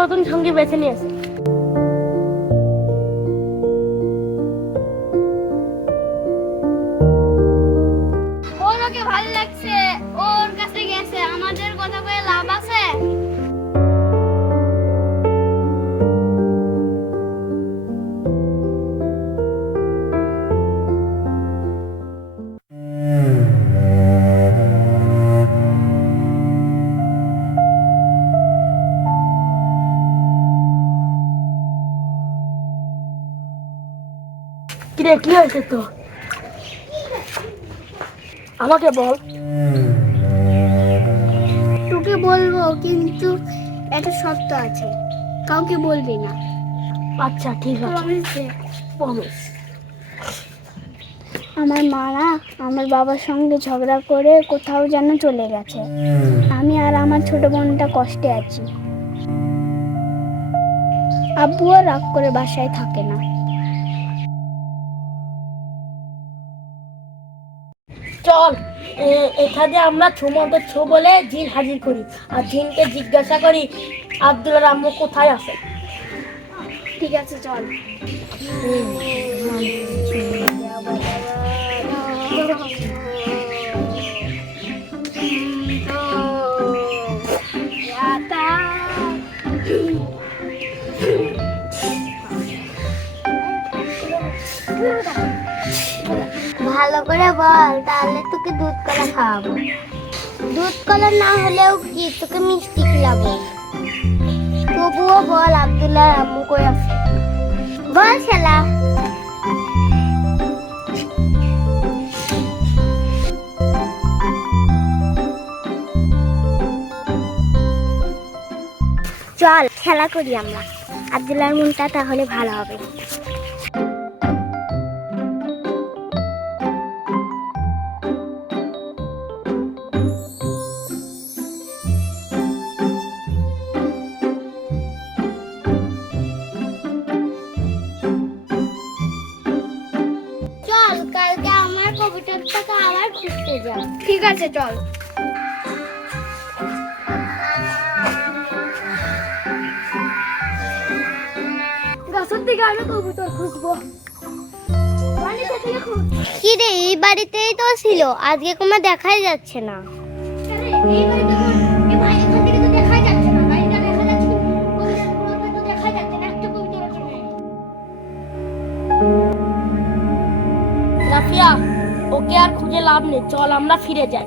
নতুন সঙ্গী বেছে নিয়েছে। ওর ওকে ভালো লাগছে, ওর কাছে গেছে, আমাদের কথা কয়ে লাভ আছে? কিরে, কি হয়েছে তো? আমাকে বল। তোকে বলবো, কিন্তু একটা শর্ত আছে, কাউকে বলবি না। আচ্ছা ঠিক আছে, প্রমিস দে। প্রমিস। আমার মা না আমার বাবার সঙ্গে ঝগড়া করে কোথাও যেন চলে গেছে। আমি আর আমার ছোট বোনটা কষ্টে আছি। আব্বুও রাগ করে বাসায় থাকে না। চল এখানে আমরা ছুমন্ত ছো বলে জিন হাজির করি, আর জিনকে জিজ্ঞাসা করি আব্দুল্লাহর আম্মু কোথায় আছে। ঠিক আছে, চল। ভালো করে বল, তাহলে তোকে দুধ কলা খাওয়াবো। দুধ কলা না হলেও কি, তোকে মিষ্টি খিলাবো। তবুও বল, আব্দুল্লাহ আম্মু কই আছে? বল শালা। চল খেলা করি আমরা, আব্দুল্লাহর মনটা তাহলে ভালো হবে। চল, কালকে আমার কবুতরটাকে আবার খুঁজতে যাও। ঠিক আছে, চল। গাছের দিকে আমি কবুতর খুঁজবো। কি রে, এই বাড়িতেই তো ছিল, আজকে কোনো দেখাই যাচ্ছে না। রাফিয়া, ওকে আর খুঁজে লাভ নেই, চল আমরা ফিরে যাই।